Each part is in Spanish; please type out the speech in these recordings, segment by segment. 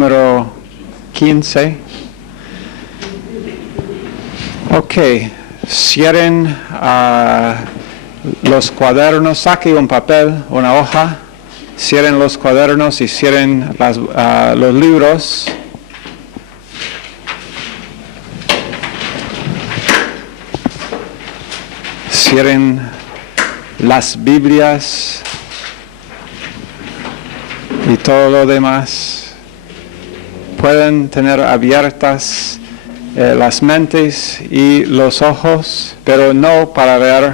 número 15. Ok, cierren los cuadernos, saquen un papel, una hoja, cierren los cuadernos y cierren los libros. Cierren las Biblias y todo lo demás. Pueden tener abiertas las mentes y los ojos, pero no para ver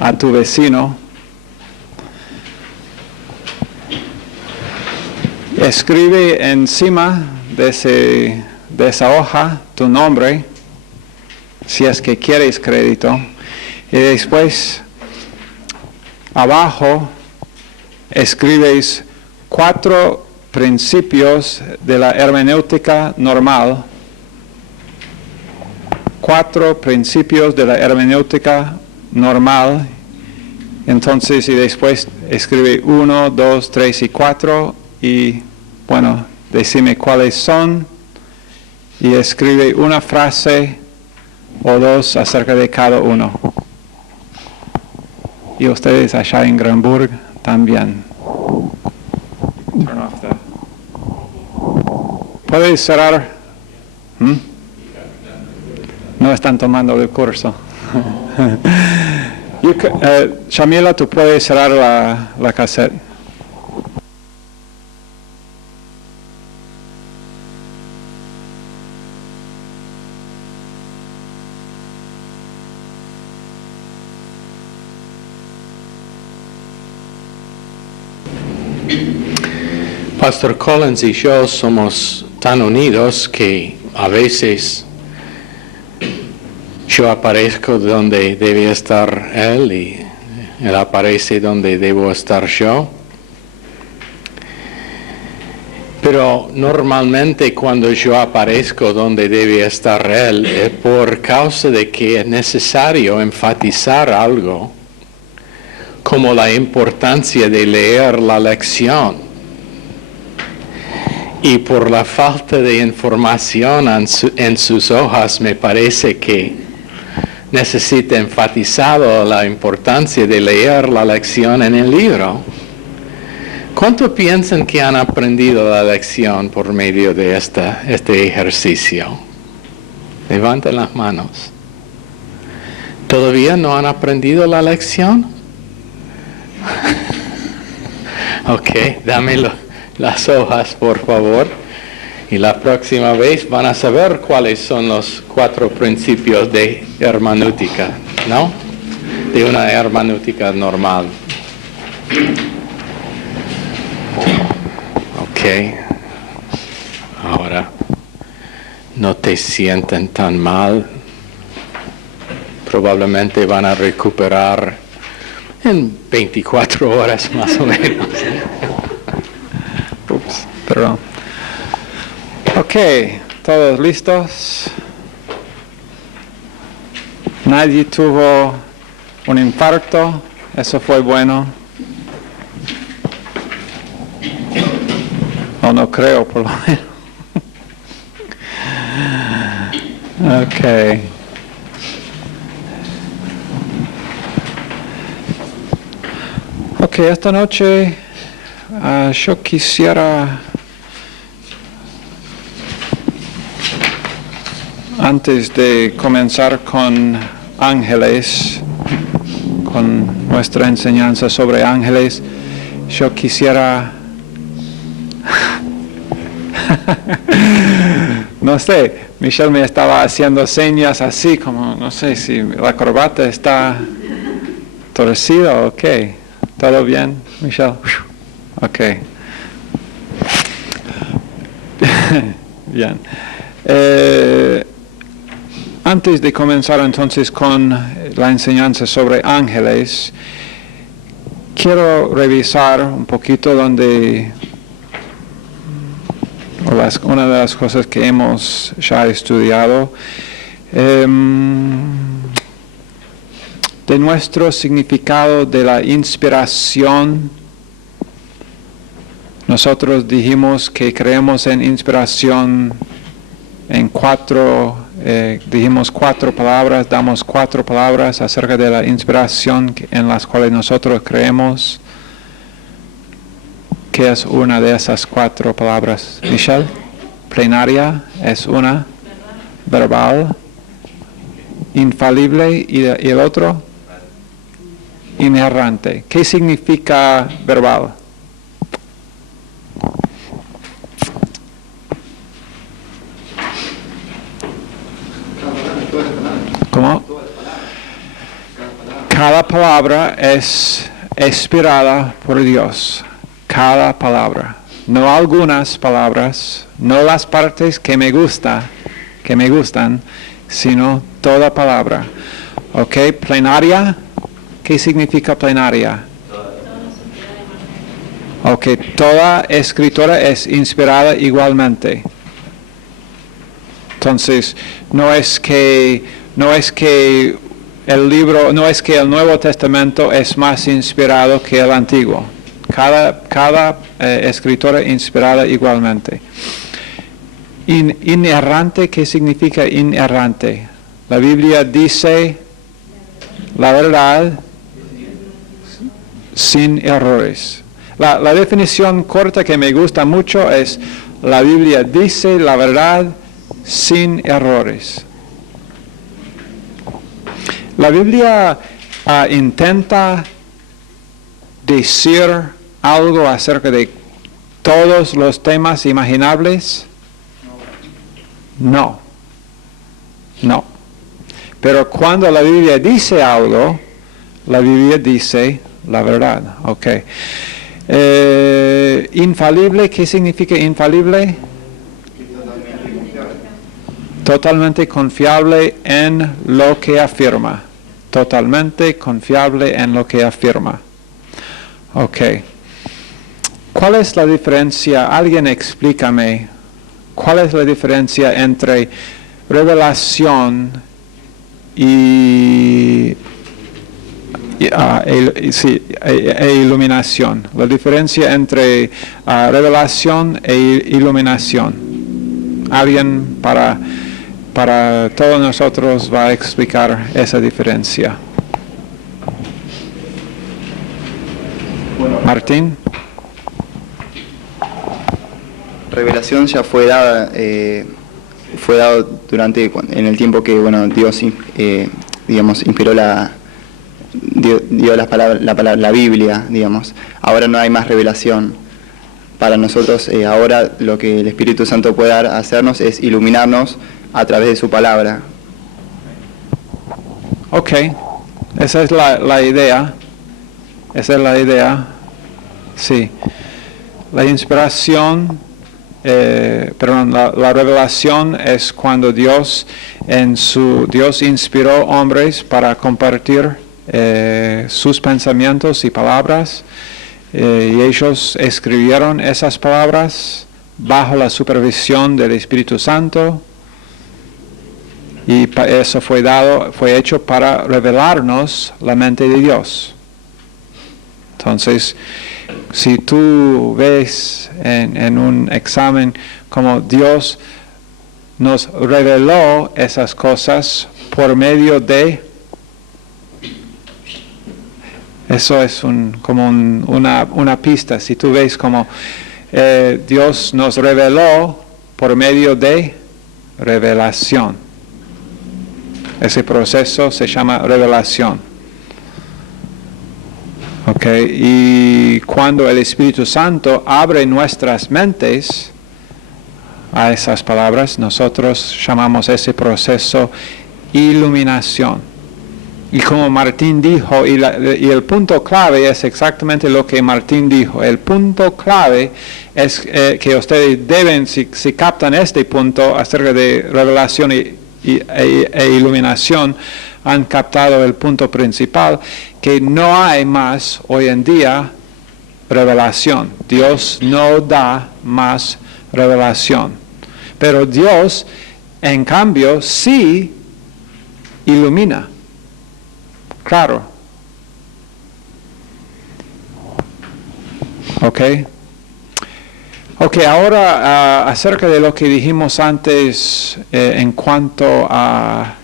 a tu vecino. Escribe encima de esa hoja tu nombre, si es que quieres crédito, y después abajo escribes 4 principios de la hermenéutica normal. 4 principios de la hermenéutica normal. Entonces, y después escribe 1, 2, 3 y 4 y bueno, decime cuáles son y escribe una frase o 2 acerca de cada uno. Y ustedes allá en Granburg también. Turn off the... ¿Puedes cerrar? No están tomando el curso. Shamila, tú puedes cerrar la cassette. Pastor Collins y yo somos tan unidos que a veces yo aparezco donde debe estar él y él aparece donde debo estar yo. Pero normalmente cuando yo aparezco donde debe estar él es por causa de que es necesario enfatizar algo, como la importancia de leer la lección. Y por la falta de información en sus hojas me parece que necesita enfatizado la importancia de leer la lección en el libro. ¿Cuánto piensan que han aprendido la lección por medio de este ejercicio? Levanten las manos. ¿Todavía no han aprendido la lección? Ok, dámelo. Las hojas, por favor, y la próxima vez van a saber cuáles son los 4 principios de hermenéutica, ¿no? De una hermenéutica normal. Ok. Ahora, no te sienten tan mal. Probablemente van a recuperar en 24 horas más o menos. Ups, perdón. Ok, todos listos. Nadie tuvo un infarto, eso fue bueno. O no creo, por lo menos. Ok. Ok, esta noche yo quisiera, antes de comenzar con ángeles, con nuestra enseñanza sobre ángeles, yo quisiera, no sé, Michelle me estaba haciendo señas así, como, no sé si la corbata está torcida o qué. ¿Todo bien, Michelle? Ok. Bien. Antes de comenzar entonces con la enseñanza sobre ángeles, quiero revisar un poquito una de las cosas que hemos ya estudiado, de nuestro significado de la inspiración. nosotros dijimos que creemos en inspiración en dijimos 4 palabras, damos 4 palabras acerca de la inspiración en las cuales nosotros creemos. ¿Qué es una de esas 4 palabras, Michelle? Plenaria es una, verbal, infalible y el otro, inerrante. ¿Qué significa verbal? ¿Cómo? Cada palabra es inspirada por Dios. Cada palabra. No algunas palabras, no las partes que me gustan, sino toda palabra. ¿Ok? Plenaria. ¿Qué significa plenaria? Ok, toda escritura es inspirada igualmente. Entonces, no es que el Nuevo Testamento es más inspirado que el Antiguo. Cada escritura inspirada igualmente. Inerrante, ¿qué significa inerrante? La Biblia dice la verdad sin errores. La definición corta que me gusta mucho es: la Biblia dice la verdad sin errores. La Biblia intenta decir algo acerca de todos los temas imaginables. No. Pero cuando la Biblia dice algo, la Biblia dice la verdad. Ok. Infalible, ¿qué significa infalible? Totalmente confiable en lo que afirma. Totalmente confiable en lo que afirma. Ok. ¿Cuál es la diferencia? Alguien explícame. ¿Cuál es la diferencia entre revelación e iluminación? La diferencia entre revelación e iluminación. Alguien para todos nosotros va a explicar esa diferencia. Martín. Revelación ya fue dada en el tiempo que Dios inspiró dio la Biblia, digamos. Ahora no hay más revelación. Para nosotros ahora lo que el Espíritu Santo puede hacernos es iluminarnos a través de su palabra. Ok, esa es la idea. Sí. La inspiración, la revelación es cuando Dios inspiró hombres para compartir sus pensamientos y palabras, y ellos escribieron esas palabras bajo la supervisión del Espíritu Santo, y eso fue hecho para revelarnos la mente de Dios. Entonces, si tú ves en un examen como Dios nos reveló esas cosas por medio de... Eso es una pista. Si tú ves como Dios nos reveló por medio de revelación. Ese proceso se llama revelación. Okay. Y cuando el Espíritu Santo abre nuestras mentes a esas palabras, nosotros llamamos ese proceso iluminación. Y como Martín dijo, y el punto clave es exactamente lo que Martín dijo. El punto clave es que ustedes deben, si captan este punto acerca de revelación e iluminación, han captado el punto principal, que no hay más hoy en día revelación. Dios no da más revelación. Pero Dios, en cambio, sí ilumina. Claro. ¿Ok? Ok, ahora acerca de lo que dijimos antes en cuanto a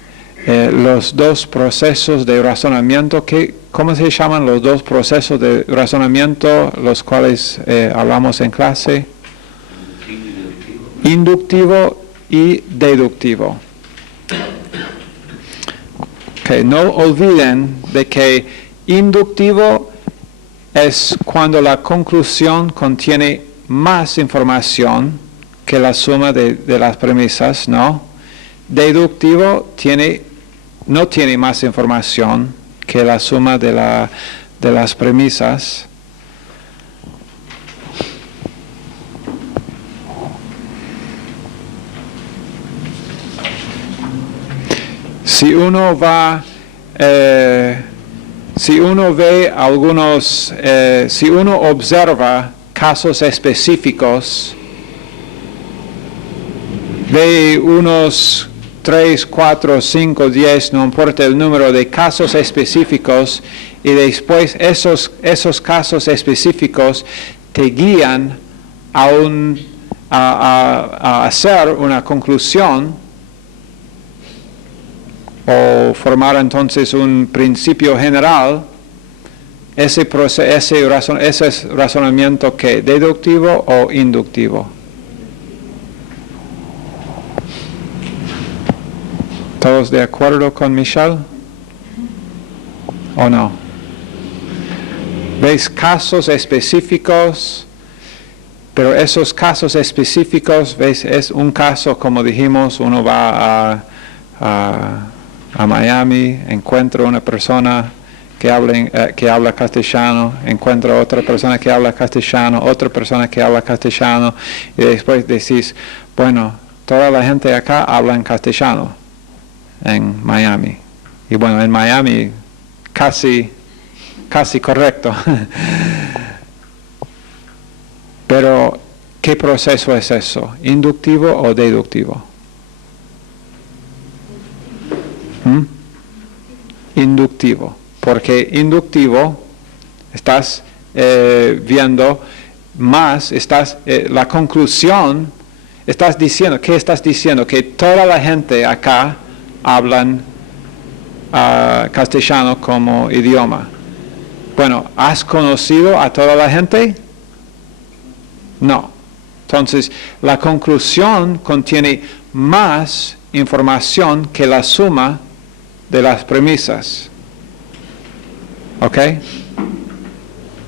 los dos procesos de razonamiento, ¿cómo se llaman los dos procesos de razonamiento los cuales hablamos en clase? Inductivo y deductivo. Okay, no olviden de que inductivo es cuando la conclusión contiene más información que la suma de las premisas, ¿no? Deductivo no tiene más información que la suma de las premisas. Si uno observa casos específicos, ve unos 3, 4, 5, 10, no importa el número de casos específicos, y después esos casos específicos te guían a hacer una conclusión o formar entonces un principio general. Ese es razonamiento que deductivo o inductivo. ¿Todos de acuerdo con Michelle? ¿O no? ¿Veis casos específicos? Pero esos casos específicos, ¿veis? Es un caso, como dijimos, uno va a Miami, encuentra una persona que habla castellano, encuentra otra persona que habla castellano, otra persona que habla castellano, y después decís, bueno, toda la gente acá habla en castellano, en Miami. Y bueno, en Miami, casi correcto. Pero, ¿qué proceso es eso? ¿Inductivo o deductivo? Inductivo. Porque inductivo, estás viendo más, la conclusión, ¿qué estás diciendo? Que toda la gente acá hablan castellano como idioma. Bueno, ¿has conocido a toda la gente? No. Entonces, la conclusión contiene más información que la suma de las premisas. ¿Ok?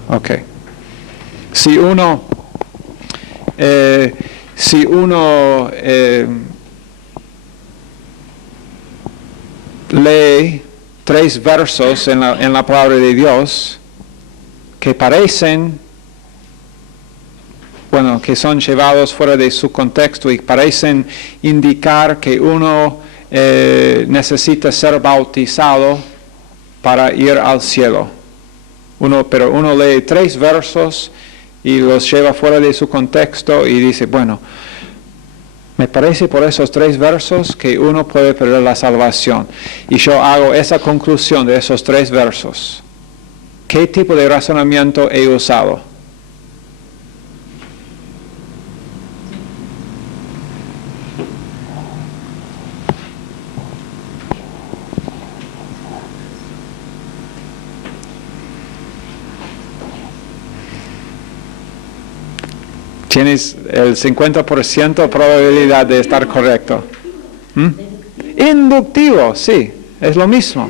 Ok. Si uno lee 3 versos en la palabra de Dios que parecen, bueno, que son llevados fuera de su contexto y parecen indicar que uno necesita ser bautizado para ir al cielo. Pero uno lee 3 versos y los lleva fuera de su contexto y dice, bueno, me parece por esos 3 versos que uno puede perder la salvación. Y yo hago esa conclusión de esos 3 versos. ¿Qué tipo de razonamiento he usado? Tienes el 50% de probabilidad de estar correcto. Inductivo, sí, es lo mismo.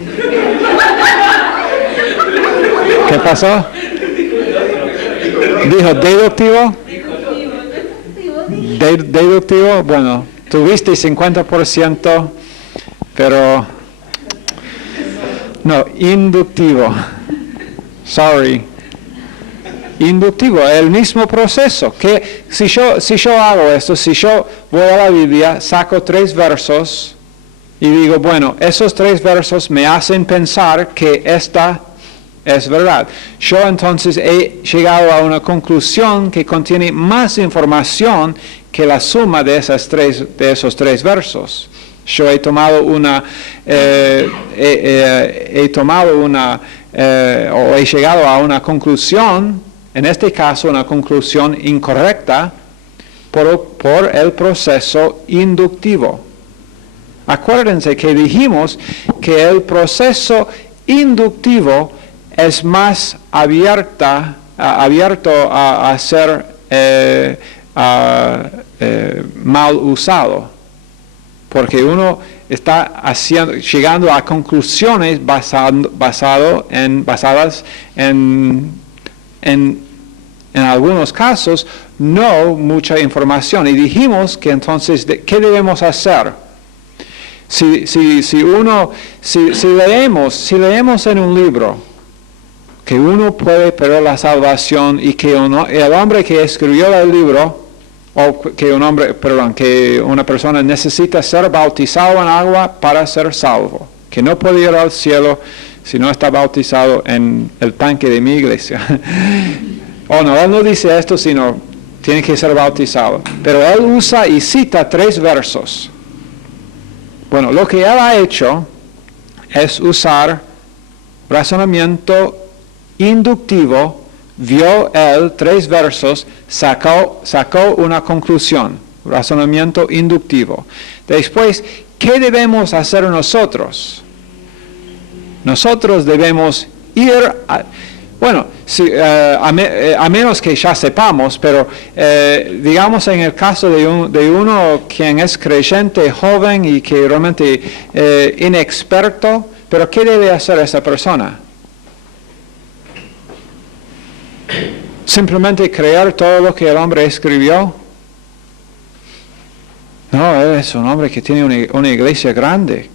¿Qué pasó? ¿Dijo deductivo? Deductivo, bueno, tuviste 50%, pero no, inductivo. Sorry. Inductivo, el mismo proceso, que si yo hago esto, si yo voy a la Biblia, saco 3 versos y digo, bueno, esos 3 versos me hacen pensar que esta es verdad. Yo entonces he llegado a una conclusión que contiene más información que la suma de esos 3 versos. Yo he tomado o he llegado a una conclusión, en este caso una conclusión incorrecta, por el proceso inductivo. Acuérdense que dijimos que el proceso inductivo es más abierto a ser mal usado, porque uno está llegando a conclusiones basadas en algunos casos no mucha información. Y dijimos que entonces, ¿qué debemos hacer? Si leemos en un libro que uno puede perder la salvación y que el hombre que escribió el libro, o que una persona necesita ser bautizado en agua para ser salvo, que no puede ir al cielo si no está bautizado en el tanque de mi iglesia. Él no dice esto, sino tiene que ser bautizado. Pero él usa y cita 3 versos. Bueno, lo que él ha hecho es usar razonamiento inductivo. Vio él 3 versos, sacó una conclusión, razonamiento inductivo. Después, ¿qué debemos hacer nosotros? Nosotros debemos ir a menos que ya sepamos, pero digamos en el caso de uno quien es creyente, joven y que realmente inexperto, pero ¿qué debe hacer esa persona? ¿Simplemente creer todo lo que el hombre escribió? No, él es un hombre que tiene una iglesia grande.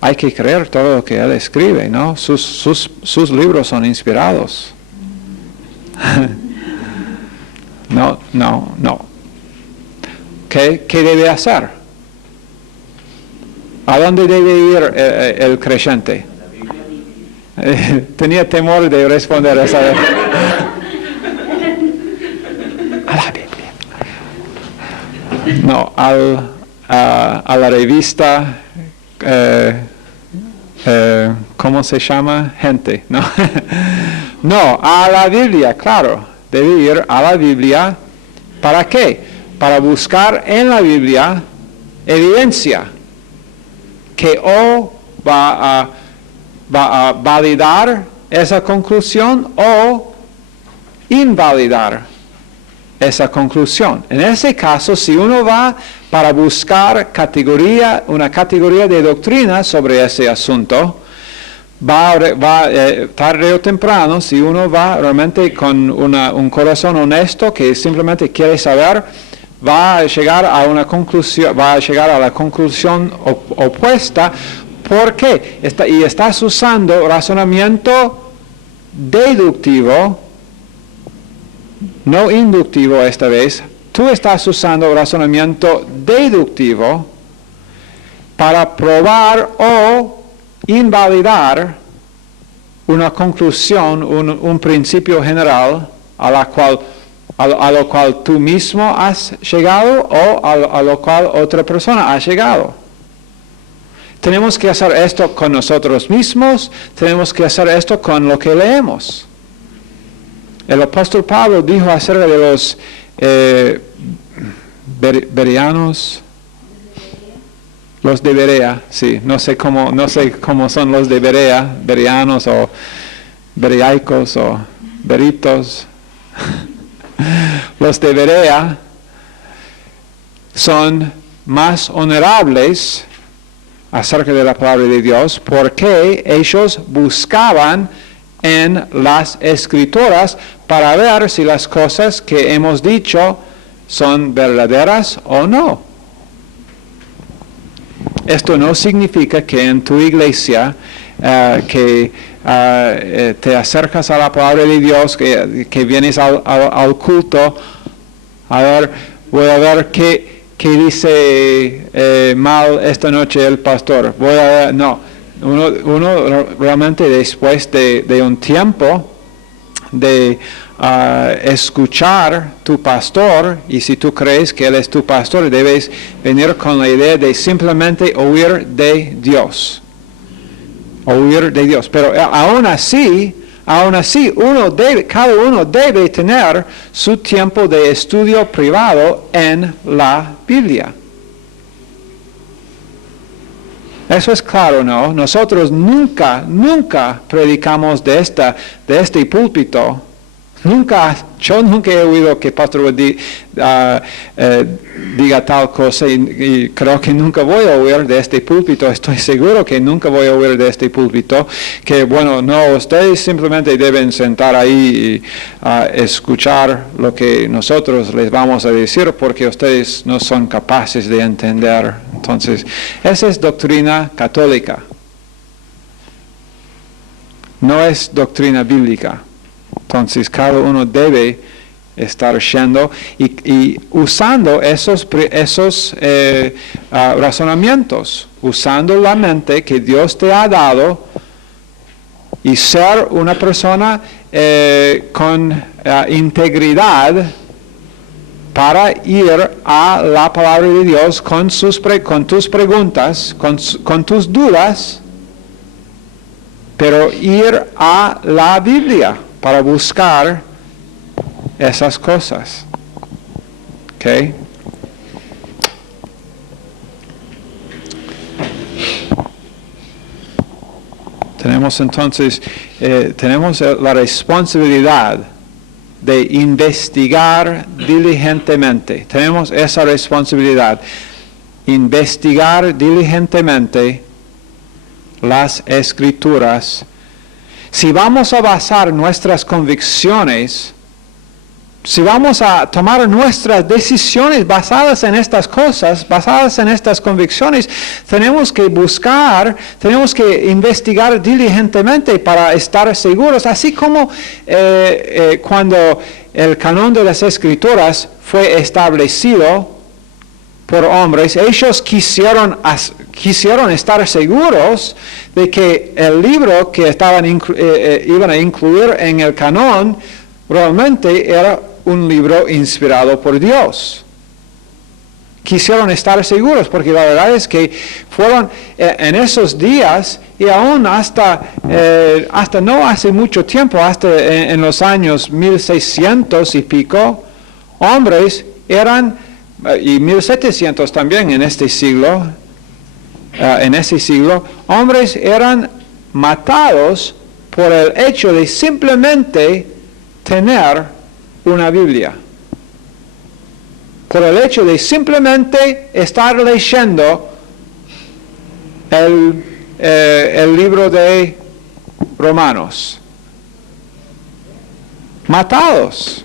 Hay que creer todo lo que él escribe, ¿no? Sus libros son inspirados. No. ¿Qué debe hacer? ¿A dónde debe ir el creyente? Tenía temor de responder esa vez. A la Biblia. No, a la revista, ¿cómo se llama? Gente, ¿no? No, a la Biblia, claro. Debe ir a la Biblia. ¿Para qué? Para buscar en la Biblia evidencia que va a validar esa conclusión o invalidar esa conclusión. En ese caso, si uno va para buscar una categoría de doctrina sobre ese asunto, tarde o temprano, si uno va realmente con un corazón honesto que simplemente quiere saber, va a llegar a la conclusión opuesta. ¿Por qué? Estás usando razonamiento deductivo, no inductivo esta vez. Tú estás usando razonamiento deductivo para probar o invalidar una conclusión, un principio general a lo cual tú mismo has llegado o a lo cual otra persona ha llegado. Tenemos que hacer esto con nosotros mismos, tenemos que hacer esto con lo que leemos. El apóstol Pablo dijo acerca de los bereanos, los de Berea, sí, no sé cómo son los de Berea, bereanos o bereaicos o beritos. Los de Berea son más honorables acerca de la palabra de Dios porque ellos buscaban en las escrituras para ver si las cosas que hemos dicho son verdaderas o no. Esto no significa que en tu iglesia te acercas a la palabra de Dios, que vienes al culto, a ver, voy a ver qué dice mal esta noche el pastor. No, uno realmente después de un tiempo de escuchar tu pastor, y si tú crees que él es tu pastor, debes venir con la idea de simplemente oír de Dios. Pero aún así aún así, cada uno debe tener su tiempo de estudio privado en la Biblia. Eso es claro, ¿no? Nosotros nunca predicamos de este púlpito. Yo nunca he oído que Pastor Wood diga tal cosa y creo que nunca voy a oír de este púlpito. Estoy seguro que nunca voy a oír de este púlpito. Que bueno, no, ustedes simplemente deben sentar ahí y escuchar lo que nosotros les vamos a decir porque ustedes no son capaces de entender. Entonces, esa es doctrina católica. No es doctrina bíblica. Entonces, cada uno debe estar yendo y usando esos razonamientos, usando la mente que Dios te ha dado y ser una persona con integridad para ir a la palabra de Dios con tus preguntas, con tus dudas, pero ir a la Biblia para buscar esas cosas. ¿Ok? Tenemos entonces, tenemos la responsabilidad de investigar diligentemente. Tenemos esa responsabilidad. Investigar diligentemente las Escrituras. Si vamos a basar nuestras convicciones, si vamos a tomar nuestras decisiones basadas en estas cosas, basadas en estas convicciones, tenemos que investigar diligentemente para estar seguros, así como cuando el canon de las Escrituras fue establecido por hombres, ellos quisieron estar seguros de que el libro que iban a incluir en el canon realmente era un libro inspirado por Dios. Quisieron estar seguros porque la verdad es que fueron en esos días y aún hasta no hace mucho tiempo, hasta en los años 1600 y pico, hombres eran, y 1700 también en ese siglo, hombres eran matados por el hecho de simplemente tener una Biblia. Por el hecho de simplemente estar leyendo el libro de Romanos. Matados.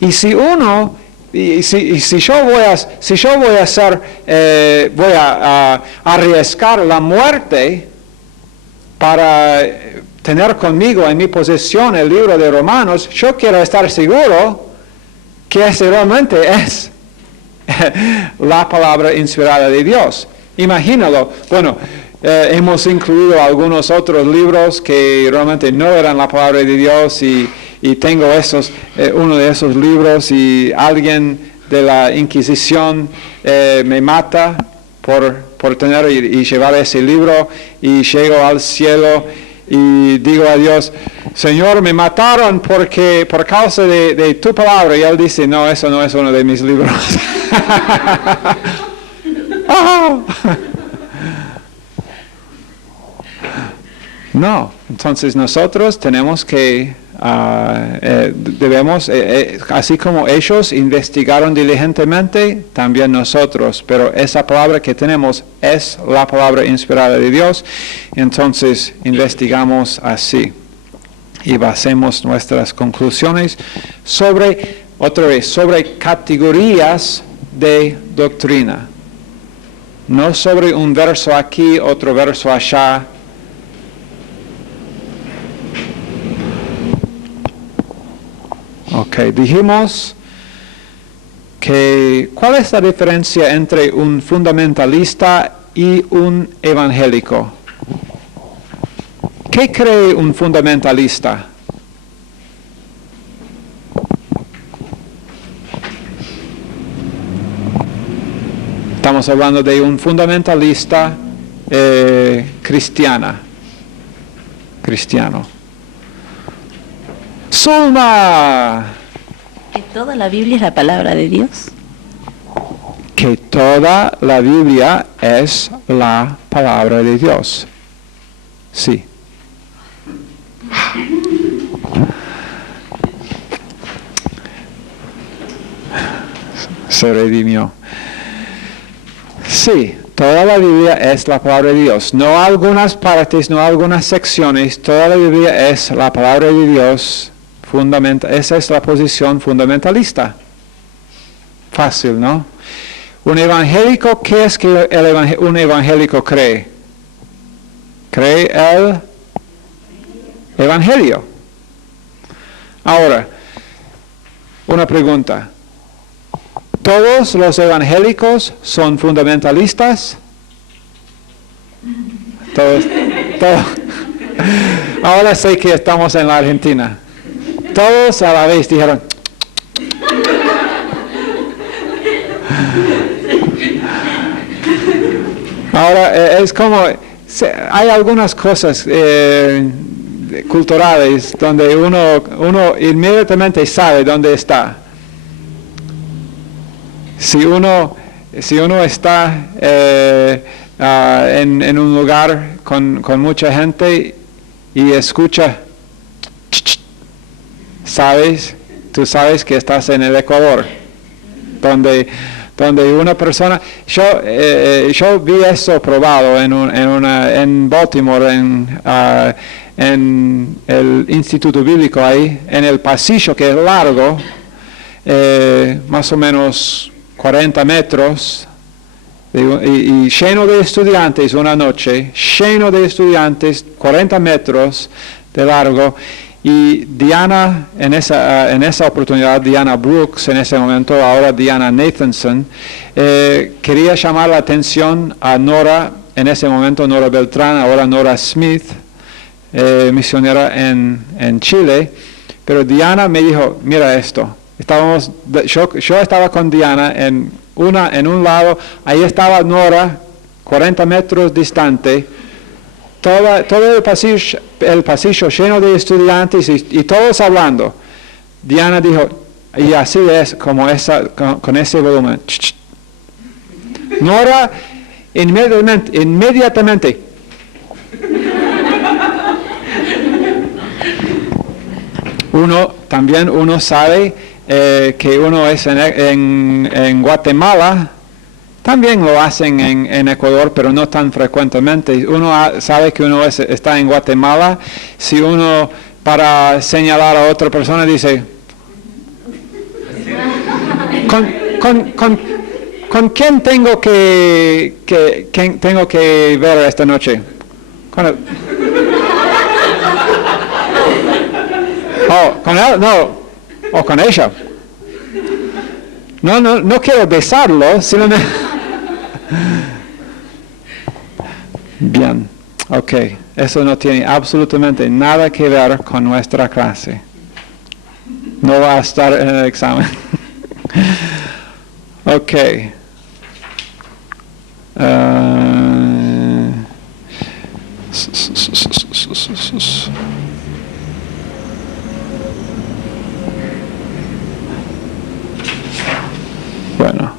Y si yo voy a arriesgar la muerte para tener conmigo en mi posesión el libro de Romanos, yo quiero estar seguro que ese realmente es la palabra inspirada de Dios. Imagínalo, bueno, hemos incluido algunos otros libros que realmente no eran la palabra de Dios y tengo uno de esos libros y alguien de la Inquisición me mata por tener y llevar ese libro y llego al cielo y digo a Dios, Señor, me mataron por causa de tu palabra. Y Él dice, no, eso no es uno de mis libros. Oh. No, entonces nosotros tenemos que, debemos, así como ellos investigaron diligentemente, también nosotros, pero esa palabra que tenemos es la palabra inspirada de Dios, entonces investigamos así y basemos nuestras conclusiones sobre categorías de doctrina, no sobre un verso aquí, otro verso allá. Ok, dijimos que ¿cuál es la diferencia entre un fundamentalista y un evangélico? ¿Qué cree un fundamentalista? Estamos hablando de un fundamentalista cristiana. cristiano. Zulma. ¿Que toda la Biblia es la palabra de Dios? Que toda la Biblia es la palabra de Dios. Sí. Se redimió. Sí, toda la Biblia es la palabra de Dios. No algunas partes, no algunas secciones. Toda la Biblia es la palabra de Dios. Esa es la posición fundamentalista. Fácil, ¿no? Un evangélico, ¿qué es que un evangélico cree? Cree el evangelio. Ahora, una pregunta. ¿Todos los evangélicos son fundamentalistas? Todos. Ahora sé que estamos en la Argentina. Todos a la vez dijeron. Ahora es como, hay algunas cosas culturales donde uno inmediatamente sabe dónde está. Si uno está en un lugar con mucha gente y escucha, tú sabes que estás en el Ecuador, donde una persona, yo vi eso probado en Baltimore, en el Instituto Bíblico ahí, en el pasillo que es largo, más o menos 40 metros, y lleno de estudiantes una noche, 40 metros de largo. Y Diana, en esa oportunidad, Diana Brooks, en ese momento, ahora Diana Nathanson, quería llamar la atención a Nora, en ese momento Nora Beltrán, ahora Nora Smith, misionera en Chile, pero Diana me dijo, mira esto, yo estaba con Diana en un lado, ahí estaba Nora, 40 metros distante, todo el pasillo lleno de estudiantes y todos hablando. Diana dijo, y así es como con ese volumen. Nora inmediatamente. Uno sabe que uno es en Guatemala. También lo hacen en Ecuador, pero no tan frecuentemente. Uno sabe que uno está en Guatemala. Si uno, para señalar a otra persona, dice, ¿con quién tengo que ver esta noche? ¿Con él? ¿Con él? No. ¿O con ella? No quiero besarlo, sino Bien, ok, eso no tiene absolutamente nada que ver con nuestra clase. No va a estar en el examen. Ok. Bueno,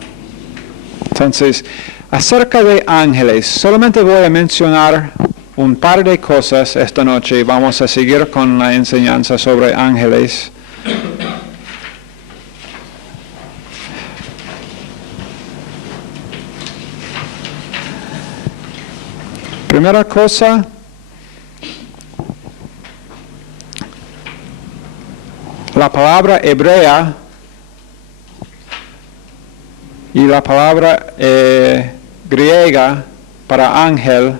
entonces, acerca de ángeles, solamente voy a mencionar un par de cosas esta noche y vamos a seguir con la enseñanza sobre ángeles. Primera cosa, la palabra hebrea y la palabra griega para ángel,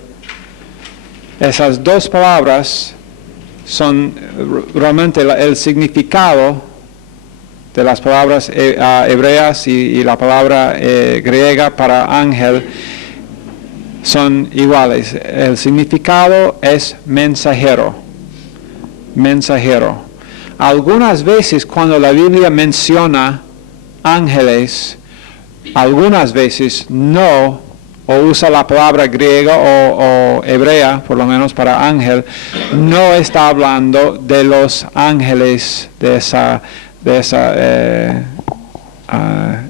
esas dos palabras son realmente el significado de las palabras hebreas y la palabra griega para ángel son iguales. El significado es mensajero. Mensajero. Algunas veces cuando la Biblia menciona ángeles, algunas veces no o usa la palabra griega o hebrea, por lo menos para ángel, no está hablando de los ángeles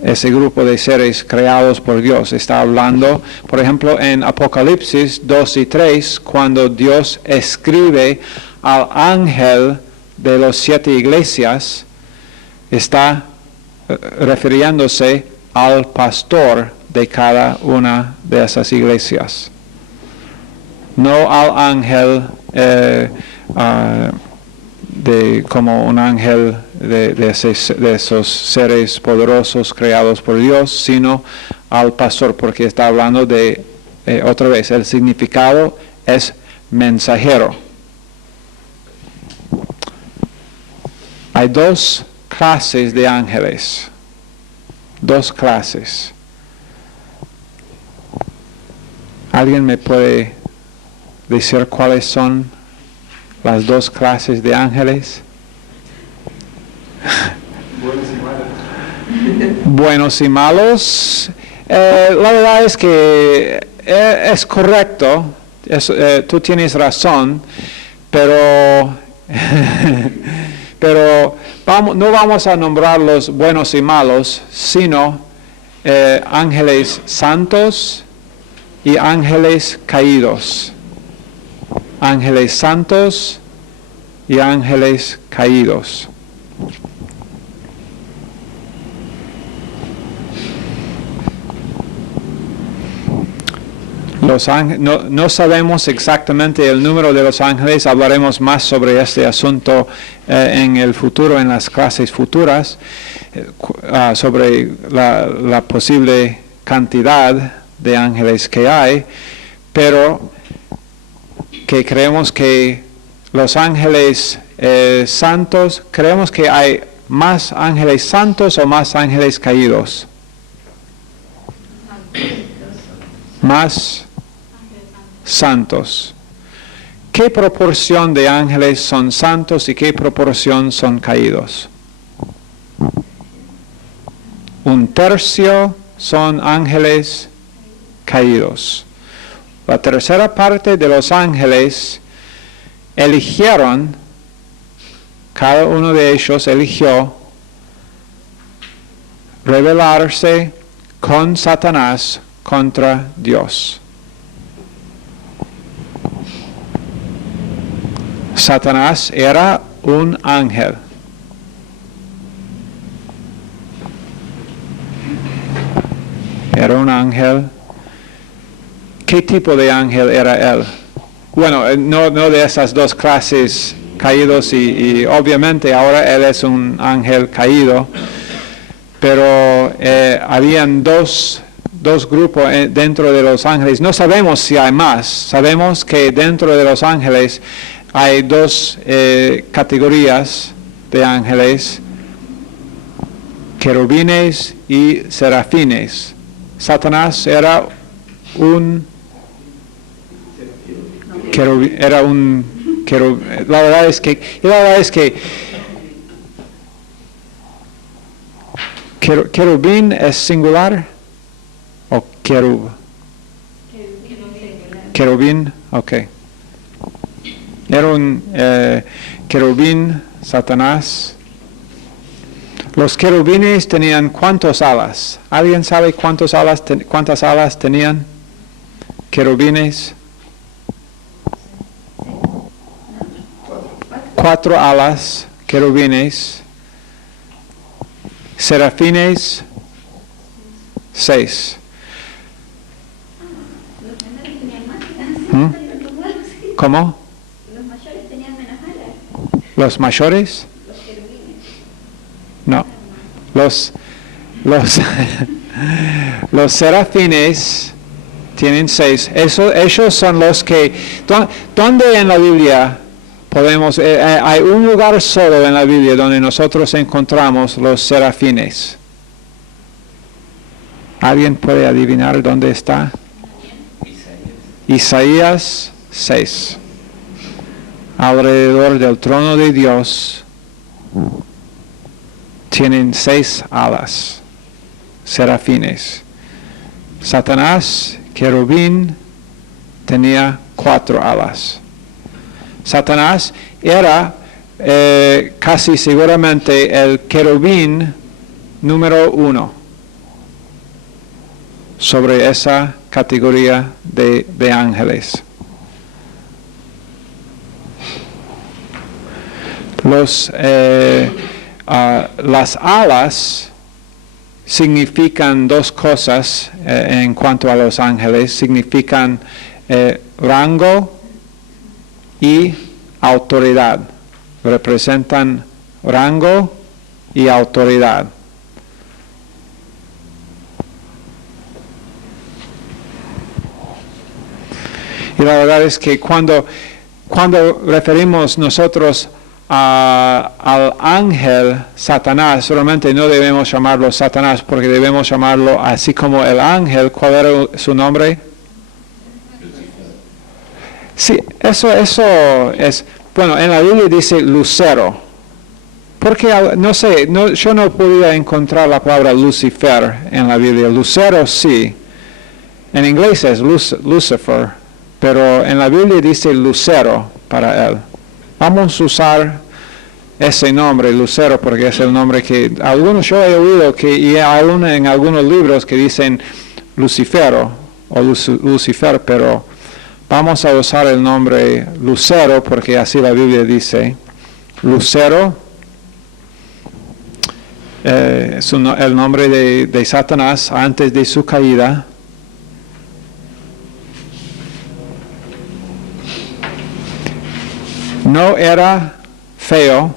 ese grupo de seres creados por Dios. Está hablando, por ejemplo, en Apocalipsis 2 y 3, cuando Dios escribe al ángel de las 7 iglesias, está refiriéndose al pastor de cada una de esas iglesias. No al ángel como un ángel de esos seres poderosos creados por Dios, sino al pastor, porque está hablando de, otra vez, el significado es mensajero. Hay 2 clases de ángeles. 2 clases. ¿Alguien me puede decir cuáles son las 2 clases de ángeles? Buenos y malos. La verdad es que es correcto, tú tienes razón, pero no vamos a nombrar los buenos y malos, sino ángeles santos y ángeles caídos. Ángeles santos y ángeles caídos. No sabemos exactamente el número de los ángeles, hablaremos más sobre este asunto en el futuro, en las clases futuras, sobre la posible cantidad de ángeles que hay, pero que creemos que los ángeles santos, creemos que hay más ángeles santos o más ángeles caídos. Más santos. ¿Qué proporción de ángeles son santos y qué proporción son caídos? 1/3 son ángeles caídos. La tercera parte de los ángeles eligieron, cada uno de ellos eligió rebelarse con Satanás contra Dios. Satanás era un ángel. Era un ángel. ¿Qué tipo de ángel era él? Bueno, no de esas 2 clases, caídos y obviamente ahora él es un ángel caído, pero habían dos grupos dentro de los ángeles. No sabemos si hay más. Sabemos que dentro de los ángeles hay 2 categorías de ángeles, querubines y serafines. Satanás era un querubín. La verdad es que querubín es singular o querub. Querubín, ok. Era un querubín, Satanás. Los querubines tenían ¿cuántas alas? ¿Alguien sabe cuántas alas tenían querubines? 4 alas, querubines. Serafines, 6. ¿Cómo? ¿Los mayores? No. Los serafines tienen 6. Ellos son los que... ¿Dónde en la Biblia podemos... hay un lugar solo en la Biblia donde nosotros encontramos los serafines? ¿Alguien puede adivinar dónde está? Isaías 6. Alrededor del trono de Dios tienen 6 alas, serafines. Satanás, querubín tenía 4 alas. Satanás era casi seguramente el querubín número 1 sobre esa categoría de ángeles. Las alas significan 2 cosas en cuanto a los ángeles. Significan rango y autoridad. Representan rango y autoridad. Y la verdad es que cuando referimos nosotros al ángel Satanás, solamente no debemos llamarlo Satanás, porque debemos llamarlo así como el ángel. ¿Cuál era su nombre? Sí, eso es, bueno, en la Biblia dice lucero. Porque, no sé, yo no podía encontrar la palabra Lucifer en la Biblia. Lucero sí. En inglés es Lucifer, pero en la Biblia dice lucero para él. Vamos a usar ese nombre, lucero, porque es el nombre que yo he oído y aún en algunos libros que dicen Lucifero o Lucifer, pero vamos a usar el nombre lucero porque así la Biblia dice. Lucero es el nombre de Satanás antes de su caída. No era feo,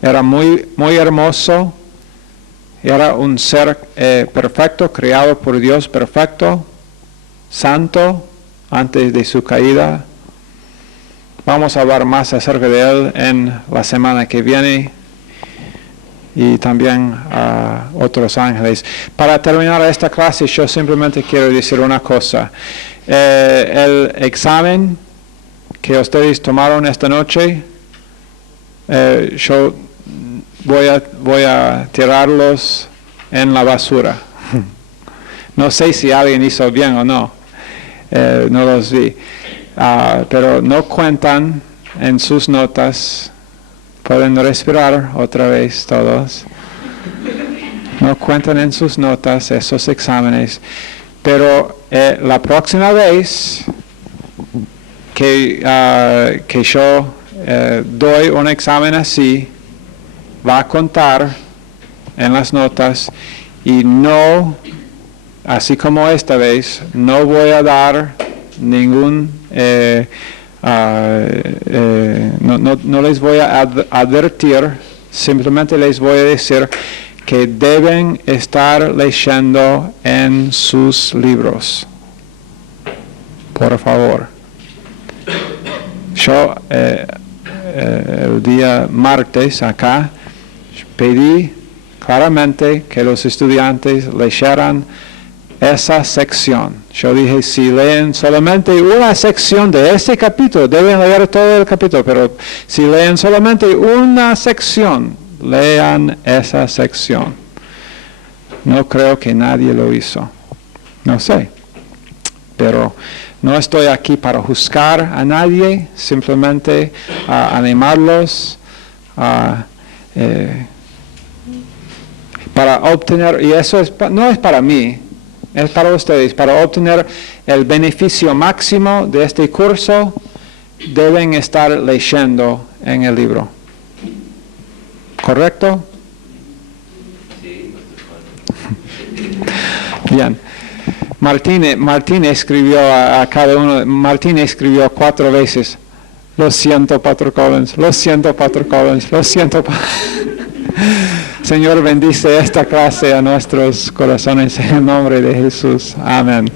era muy, muy hermoso, era un ser perfecto, creado por Dios, perfecto, santo, antes de su caída. Vamos a hablar más acerca de él en la semana que viene y también a otros ángeles. Para terminar esta clase, yo simplemente quiero decir una cosa. El examen que ustedes tomaron esta noche, yo voy a tirarlos en la basura. No sé si alguien hizo bien o no, no los vi, pero no cuentan en sus notas. Pueden respirar otra vez todos. No cuentan en sus notas esos exámenes, pero la próxima vez que yo doy un examen así, va a contar en las notas y no, así como esta vez, no voy a dar ningún, no les voy a advertir, simplemente les voy a decir que deben estar leyendo en sus libros. Por favor. Yo el día martes acá pedí claramente que los estudiantes leyeran esa sección. Yo dije, si leen solamente una sección de este capítulo, deben leer todo el capítulo, pero si leen solamente una sección, lean esa sección. No creo que nadie lo hizo. No sé. Pero no estoy aquí para juzgar a nadie, simplemente animarlos para obtener, y eso no es para mí, es para ustedes, para obtener el beneficio máximo de este curso, deben estar leyendo en el libro. ¿Correcto? Sí. Bien. Martín escribió a cada uno, Martín escribió 4 veces, lo siento, Pastor Collins, lo siento, Pastor Collins, lo siento. Señor, bendice esta clase a nuestros corazones en el nombre de Jesús. Amén.